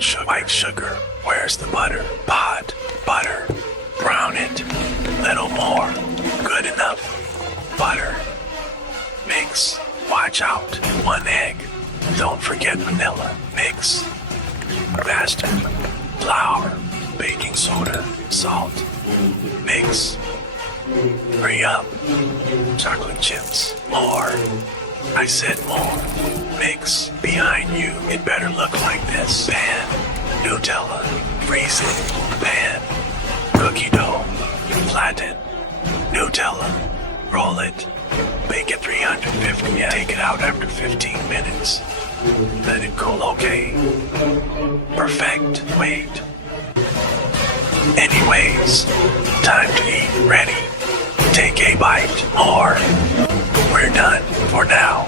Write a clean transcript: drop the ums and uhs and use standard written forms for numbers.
brown sugar, white sugar. Where's the butter? Pot, butter. Brown it. Little more. Good enough. Butter. Mix. Watch out. 1 egg. Don't forget vanilla. Mix. Faster. Flour. Baking soda. Salt. Mix. Hurry up. Chocolate chips. More. I said more. Mix. Behind you. It better look like this. Pan. Nutella. Freeze it. Pan. Cookie dough. Flatten. Nutella. Roll it. Bake at 350. Take it out after 15 minutes. Let it cool, okay? Perfect. Wait. Anyways, time to eat. Ready. Take a bite. More. We're done for now.